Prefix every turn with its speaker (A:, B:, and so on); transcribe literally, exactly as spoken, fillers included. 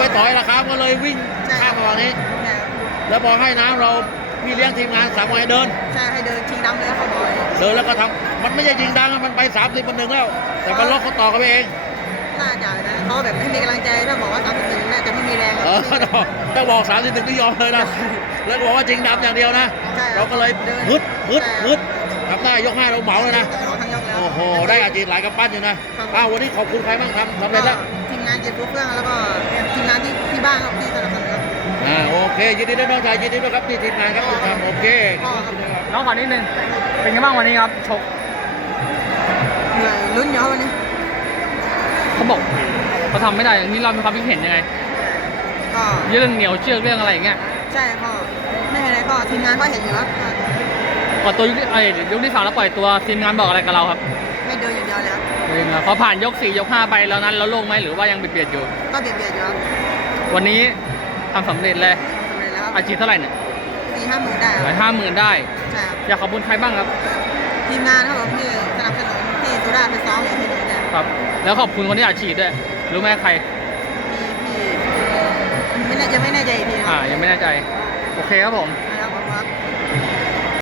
A: ต่อยราคาก็เลยวิ่งข้ามมาฝั่งนี้แล้วพอให้น้ำเราพี่เลี้ยงทีมงานสามวันเดิน
B: ใช่ให้เดินชิงดำเลยเขาบอย
A: เดินแล้วก็ทำมันไม่ใช่ยิงดังมันไปสามสิบมันหนึ่งแล้วแต่มันล็อกเขาต่อกันไปเอง
B: น่าจะนะเขาแบบให้มีกำลังใจถ้าบอกว่าสามสิบหนึ่งน่าจะไม่มีแรง
A: เออถ้าบอกสามสิบหนึ่งก็ยอมเลยนะแล้วบอกว่าจริงดำอย่างเดียวนะเราก็เลยฮึดฮึดฮึดทำได้ยกห้าเราเหมาเลยนะโอ้โหได้อาชีพหลายกำปั้นอยู่นะอ้าววันนี้ขอบคุณใครบ้างทำทำเร็จแล้ว
B: ทีมงานเจ็บตัวเครื่องแล้วก็ทีมงานที่ที่บ้านครับที่สนับสนุนครับ
A: อ่าโอเคยินดีด้วยน้องชายยินดีด้วยครับที่ทีมงานครับคุณทำโอเค
C: น้องขอนิดนึงเป็นไงบ้างวันนี้ครับชก
B: เหนื่อยลุ้นเยอะวันนี้
C: เขาบอกเขาทำไม่ได้อย่างนี้เรามีความคิดเห็นยังไง
B: ก็
C: เรื่องเหนียวเชือกเรื่องอะไรอย่างเงี้ย
B: ใช่ก็ไม่เป็นไรก็ทีมงานก็เห็นอยู่ครับ
C: ก่อนตัวยกที่ไอ้ยกที่สามแล้วปล่อยตัวทีมงานบอกอะไรกับเราครับ
B: ไม่เดินอย่างเดียวเลยครับ
C: เองครับพอผ่านยกสี่ยกห้าไปแล้วนั้นเราลงไหมหรือว่ายังเบียดอยู่
B: ก็เบียดเบียดอยู่ครับ
C: วันนี้ทำสำเร็จเลย
B: สำเร็จแล้ว
C: อาชีพเท่าไหร่เนี่ย
B: สี่ห้าหมื่นได้
C: ครับห้าหมื่นได้
B: ใช่ครับ
C: อยากขอบคุณใครบ้างครับ
B: ทีมงานครับผมที่สนับสนุนที่สุราษฎร์ไปซ้อมอย่างที่นี่เนี่ย
C: ครับแล้วขอบคุณคนที่อาชีพด้วยรู้ไหมใคร
B: มีพี่ไม่แน่จะไม่แน่ใจที
C: อ่ายังไม่แน่ใจโอเคครับผม
B: อ่า